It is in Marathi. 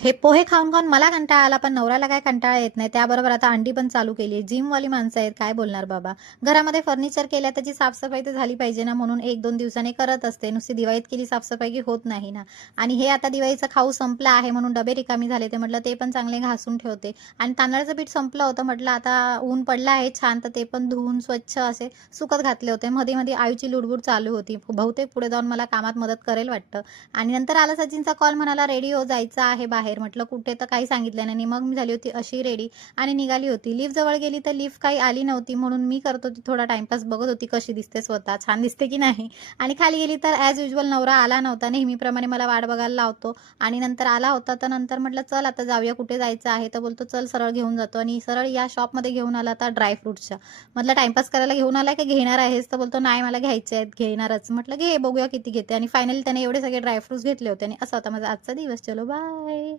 हे पोहे खाऊन खाऊन मला कंटाळा आला, पण नवऱ्याला काय कंटाळा येत नाही. त्याबरोबर आता अंडी पण चालू केली. जिमवाली माणसं आहेत, काय बोलणार बाबा. घरामध्ये फर्निचर केल्या त्याची साफसफाई तर झाली पाहिजे ना, म्हणून 1-2 दिवसांनी करत असते. नुसती दिवाळीत केली साफसफाई की होत नाही ना. आणि हे आता दिवाळीचा खाऊ संपला आहे म्हणून डबे रिकामी झाले. ते म्हटलं ते पण चांगले घासून ठेवते. आणि तांदळाचं पीठ संपलं होतं, म्हटलं आता ऊन पडलं आहे छान, तर ते पण धुवून स्वच्छ असे सुकत घातले होते. मध्ये मध्ये आईची लुडबुड चालू होती. बहुतेक पुढे जाऊन मला कामात मदत करेल वाटतं. आणि नंतर आला सचिनचा कॉल, म्हणाला रेडी हो जायचं आहे बाहेर. म्हटलं कुठे, तर काही सांगितलं नाही. मग मी झाली होती अशी रेडी आणि निघाली होती. लिफ्ट जवळ गेली तर लिफ्ट काही आली नव्हती, म्हणून मी करत होती थोडा टाइमपास, बघत होती कशी दिसते, स्वतः छान दिसते की नाही. आणि खाली गेली तर ॲज युजल नवरा आला नव्हता. नेहमीप्रमाणे मला वाट बघायला लावतो. आणि नंतर आला होता, तर नंतर म्हटलं चल आता जाऊया, कुठे जायचं आहे, तर बोलतो चल सरळ घेऊन जातो. आणि सरळ या शॉपमध्ये घेऊन आला होता ड्रायफ्रुट्सच्या. म्हटलं टाइमपास करायला घेऊन आलाय की घेणार आहेस, तर बोलतो नाही मला घ्यायचे आहेत, घेणारच. म्हटलं घे, बघूया किती घेते. आणि फायनली त्याने एवढे सगळे ड्रायफ्रुट्स घेतले होते. आणि असा होता माझा आजचा दिवस. चलो बाय.